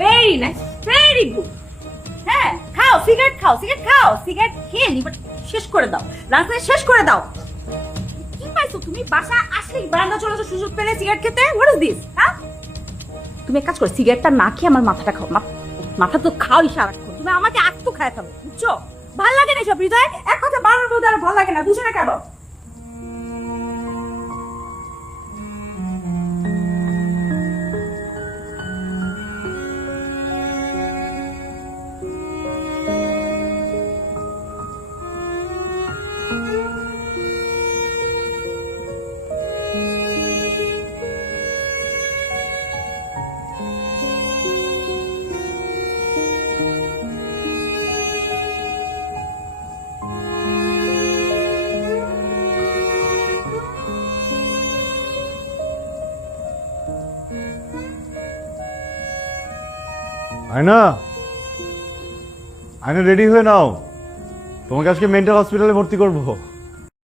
Very nice, very good. হ্যাঁ, খাও cigarette, খাও সিগারেট, খাও সিগারেট, খেয়ে লিভার শেষ করে দাও, রাস্তায় শেষ করে দাও। কি পাইছো তুমি? বাসা আসলে বারান্দা চলে যাও সুযোগ পেলে সিগারেট খেতে? What is this? হ্যাঁ, তুমি এক কাজ করো, সিগারেটটা না খেয়ে আমার মাথাটা খাও। মাথা তো খাওই সারাক্ষণ, তুমি আমাকে আত্ম খায় ফেলো, বুঝছো? ভাল লাগে না সব হৃদয়, এক কথা বারবার বলতে আর ভালো লাগে না, বুঝো না কেন? আয়না, আয়না রেডি হয়ে নাও, তোমাকে আজকে মেন্টাল হসপিটালে ভর্তি করবো।